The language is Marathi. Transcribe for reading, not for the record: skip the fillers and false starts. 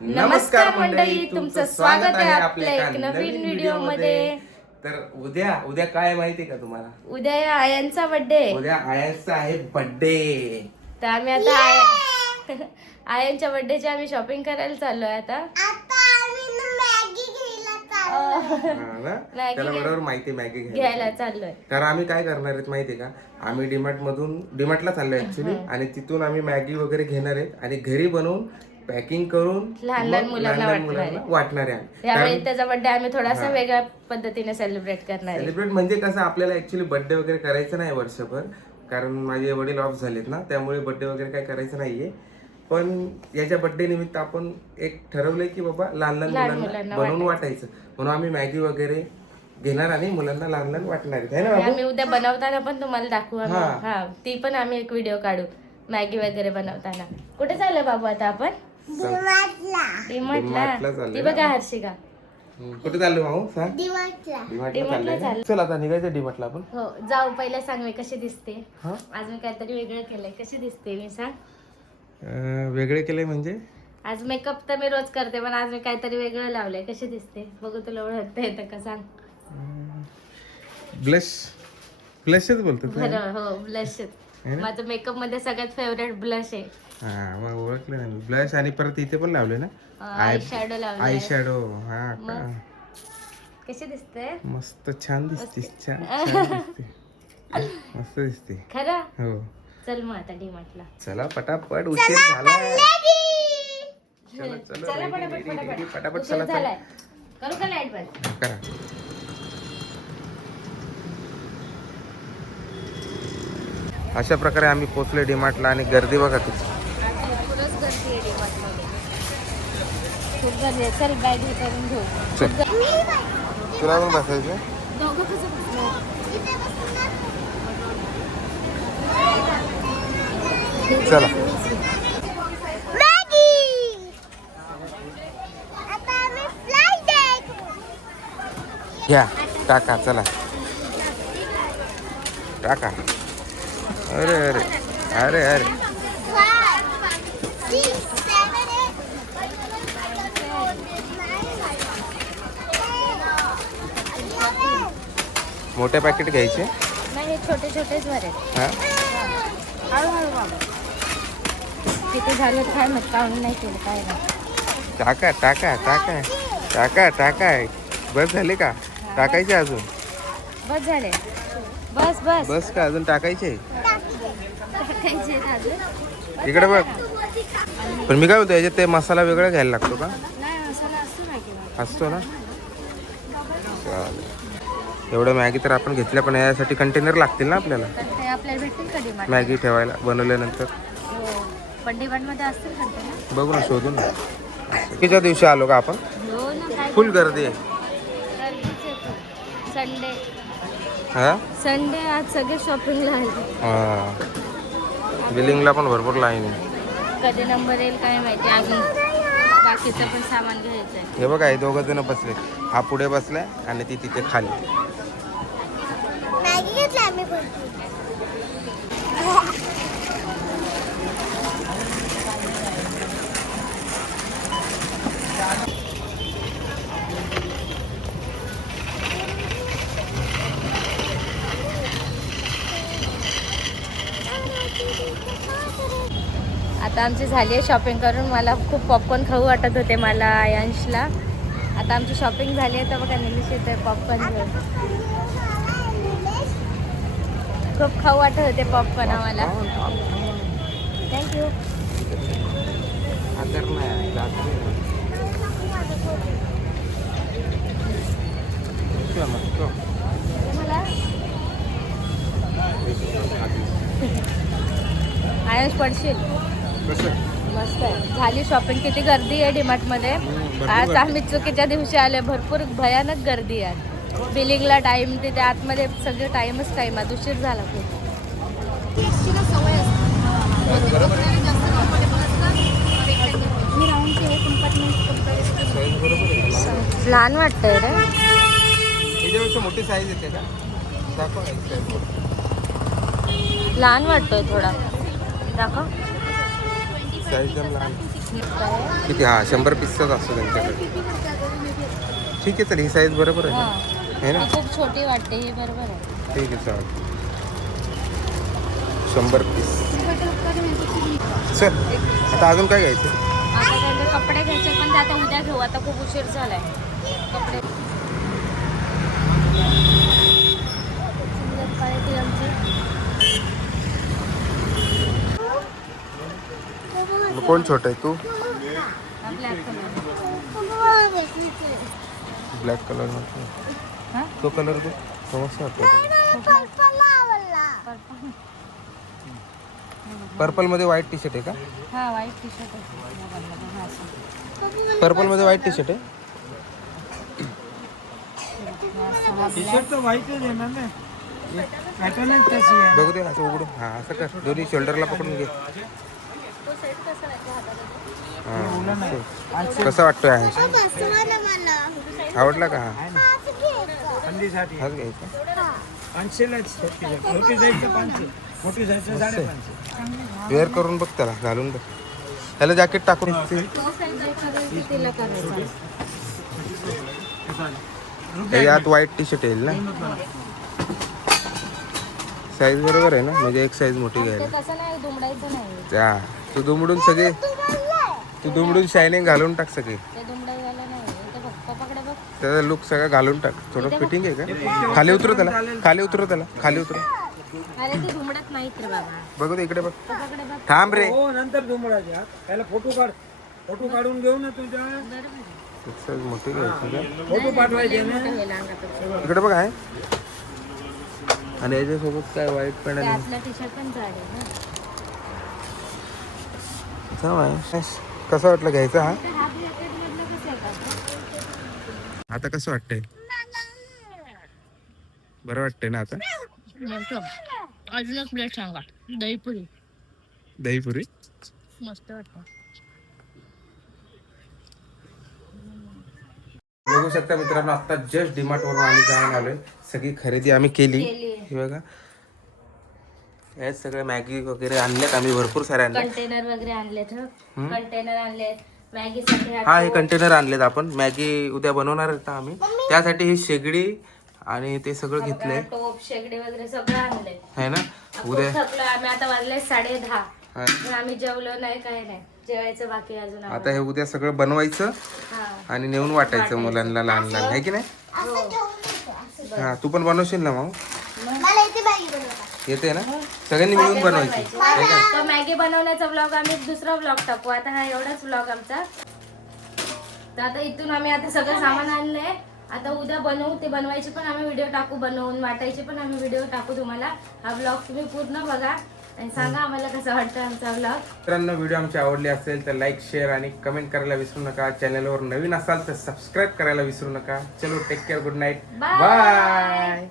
नमस्कार मंडळी, तुमचं स्वागत आहे आपल्या एक नवीन व्हिडिओ मध्ये. तर उद्या काय माहिती का तुम्हाला? उद्या आयांचा बर्थडे. उद्या आयांचा आहे बर्थडे. तर आम्ही आता आयांच्या बर्थडेची आम्ही शॉपिंग करायला चाललोय आता. त्याला बरोबर माहिती मॅगी घ्यायला चाललोय. तर आम्ही काय करणार आहेत माहितीये का? आम्ही डीमार्टला चाललोय ऍक्च्युली, आणि तिथून आम्ही मॅगी वगैरे घेणार आहेत आणि घरी बनवून पॅकिंग करून लहान लहान मुलांना वाटणार आहे. त्यावेळी त्याचा बर्थडे आम्ही थोडासा वेगळ्या पद्धतीने सेलिब्रेट करणार आहे. सेलिब्रेट म्हणजे कसं, आपल्याला ऍक्च्युली बर्थडे वगैरे करायचं नाही वर्षभर, कारण माझे वडील ऑफ झालेत ना, त्यामुळे बर्थडे वगैरे काही करायचं नाहीये. पण याच्या बर्थडे निमित्त आपण एक ठरवलंय की बाबा लहान लहान मुलांना बनवून वाटायचं, म्हणून आम्ही मॅगी वगैरे घेणार आणि मुलांना लहान लहान वाटणार आहे ना. आम्ही उद्या बनवताना पण तुम्हाला दाखवू. हा, ती पण आम्ही एक व्हिडिओ काढू मॅगी वगैरे बनवताना. कुठे चाललं बाबू आता आपण? डीमार्टला. ती बघा हर्षिका. कुठे चाललो भाऊ सांग? डीमार्टला चाललो. चल आता निघायचं डीमार्टला आपण. हो जाऊ. पहिला सांग मी कशी दिसते. आज मी काहीतरी वेगळं केलंय. कशी दिसते मी सांग? वेगळे केले म्हणजे? आज मेकअप तर मी रोज करते, पण आज मी काहीतरी वेगळं लावलंय. कशी दिसते बघू, तुला ओळखता येतं का सांग? ब्लशच बोलतात. बरं, हो ब्लश. माझं मेकअप मध्ये सगळ्यात फेवरेट ब्लश आहे. हा मग ओळखलं ना मी. ब्लश आणि परत इथे पण लावले ना आय शॅडो लावले. Eye shadow. हा का? कशी दिसते? मस्त छान दिसते. छान मस्त दिसते खरं. हो. चल मग आता डीमार्टला. चला पटापट, उशीर झाला. चला पटापट उशीर झालाय. करू का लाईट बंद? करा. अशा प्रकारे आम्ही पोहोचलो डीमार्टला, आणि गर्दी बघा तुझी. पुरच गर्दी आहे डीमार्टमध्ये. खूप गर्दी आहे. चल बॅग हे करून घेऊ. तुला पण बसायचं? दोघं कसं बसणार? चला. घ्या टाका. चला टाका. अरे अरे अरे अरे मोठे पॅकेट घ्यायचे नाही, छोटे छोटेच भर आहेत. हा हळूहळू बाबा. किती झालं काय मग काढून नाही केलं काय नाही. टाका टाका टाका टाका टाका. बस झाले का? टाकायचे अजून? बस झाले. बस बस बस का? अजून टाकायचे? टाकायचे अजून. इकडे बघ. पण मी काय बोलतो, याच्यात ते मसाला वेगळा घ्यायला लागतो का? नाही, मसाला असतो माहिती. असतो ना. चालेल. एवढं मॅगी तर आपण घेतल्या, पण यासाठी कंटेनर लागतील ना आपल्याला? ते आपल्याला भेटतील का डीमार्ट? मॅगी ठेवायला बनवल्यानंतर. हो, पण डीमार्टमध्ये असतील कंटेनर. बघू ना, शोधू ना. किती दिवशी आलो का आपण? हो ना. काय फुल गर्दी आहे. संडे. हा संडे आज सगळे शॉपिंगला आले. हा. बिलिंगला पण भरपूर लाईन आहे. कधी नंबर येईल काय माहिती. अजून बाकीचं पण सामान घ्यायचंय. हे बघा, हे दोघं जण बसले. हा पुढे बसलाय आणि ती तिथे खाली. मॅगी घेतली आम्ही पण. आता आमची झाली आहे शॉपिंग करून. मला खूप पॉपकॉर्न खाऊ वाटत होते, मला आयांशला. आता आमची शॉपिंग झाली आहे. तर बघा निलेश येतोय पॉपकॉर्न घेऊन. खूप खाऊ वाटत होते पॉपकॉर्न आम्हाला. थँक्यू. आयांश पडशील. मस्त आहे. झाली शॉपिंग. किती गर्दी आहे डीमार्ट मध्ये. आज आम्ही चुकीच्या दिवशी आले. भरपूर भयानक गर्दी आहे. बिलिंगला टाइम, तिथे आतमध्ये सगळे टाइम आहे. उशीर झाला खूप. लहान वाटतंय रे. मोठी साईज येते का? लहान वाटतोय थोडा. दाखव. साईज लहान. आहे. किती? हा 100 पीसचाच असतो त्यांच्याकडे. ठीक आहे, चल ही साईज बरोबर आहे ना? आहे ना? ती खूप छोटी वाटते, हे बरोबर आहे. ठीक आहे, चालेल. 100 पीस. चल आता अजून काय घ्यायचं? आता त्यांचे कपडे घ्यायचे, पण ते आता उद्या घेऊ, आता खूप उशीर झालाय. कपडे सुंदर क्वालिटी आमची. कोण छोट आहे तू? ब्लॅक कलर नको. तो कलर दे, समजता पर्पल मध्ये व्हाईट टी शर्ट आहे का? हा, व्हाईट टी शर्ट आहे. पर्पल मध्ये व्हाईट टी शर्ट आहे. टी शर्ट तर व्हाईटच येणार ना, पॅटर्नच तशी आहे. बघू दे, असं उघडून. हा, असं कर, दोन्ही शोल्डरला पकडून घे. कसा वाटतोय? आहे आवडला का? हा, थंडीसाठी हाच घ्यायचा. 500लाच छोटी साईजचं 500, मोठी साईजचं 550. वेअर करून बघ, त्याला घालून बघ. त्याला जॅकेट टाकून यात व्हाईट टी शर्ट येईल ना? साईज बरोबर आहे ना? म्हणजे एक साईज मोठी घ्यायला. तसं नाही, दुमडायचं नाही. जा, तू दुमडून शायनिंग घालून टाक सगळे. ते दुमडायला नाही. इथे बघ, पप्पाकडे बघ. त्याचा लुक सगळा घालून टाक. थोडं फिटिंग आहे का? खाली उतरू त्याला, खाली उतरू. अरे ते दुमडत नाहीत रे बाबा. बघू दे, इकडे बघ. पप्पाकडे बघ. थांब रे. हो, नंतर दुमडायच्या. त्याला फोटो काढून घेऊ ना तुझ्या. एक साईज मोठी घ्यायची का? फोटो पाठवायचे ना. इकडे बघ आहे. आणि याच्यासोबत काय व्हाईट पॅन्ट आहे? त्यातला टी शर्ट पण जाड आहे ना. कसं वाटलं घ्यायचं? हा, हाफ जॅकेट मधलं कसं आहे का? आता कसं वाटतंय? बरं वाटतंय ना आता? अजून एक प्लेट सांगा. दहीपुरी दहीपुरी मस्त वाटतं. बघू शकता मित्रांनो, आता जस्ट डीमार्ट वरून आम्ही जाऊन आलोय. सगळी खरेदी आम्ही केली. हे बघा, यात सगळे मॅगी वगैरे आणल्यात आम्ही, भरपूर सारे आणले. कंटेनर वगैरे आणलेत. कंटेनर आणलेत मॅगीसाठी. हा, हे कंटेनर आणलेत आपण. मॅगी उद्या बनवणार आहेत ना आम्ही, त्यासाठी ही शेगडी आणि ते सगळं घेतलंय. टोप शेगडी वगैरे सगळं आणलंय. है ना? उद्या थकलो आम्ही. आता वाजले 10:30. पण आम्ही जेवलो नाही, काय नाही. जेवायचं बाकी अजून. आता हे उद्या सगळं बनवायचं आणि नेऊन वाटायचं मुलांना, लहान लहान, आहे की नाही? हा, तू पण बनवशील ना मग? येते ना? सगळ्यांनी मिळून बनवायची. तर मॅगी बनवण्याचा ब्लॉग आम्ही दुसरा ब्लॉग टाकू. आता हा एवढाच ब्लॉग आमचा. तर आता इथून आम्ही आता सगळं सामान आणलंय. आता उद्या बनवू, ते बनवायची पण आम्ही व्हिडिओ टाकू, बनवून वाटायची पण आम्ही व्हिडिओ टाकू. तुम्हाला हा ब्लॉग तुम्ही पूर्ण बघा आणि सांगा आम्हाला कसं वाटतं आमचा ब्लॉग. मित्रांनो, व्हिडिओ आमची आवडली असेल तर लाईक, शेअर आणि कमेंट करायला विसरू नका. चॅनलवर नवीन असाल तर सबस्क्राईब करायला विसरू नका. चलो, take care, good night, bye.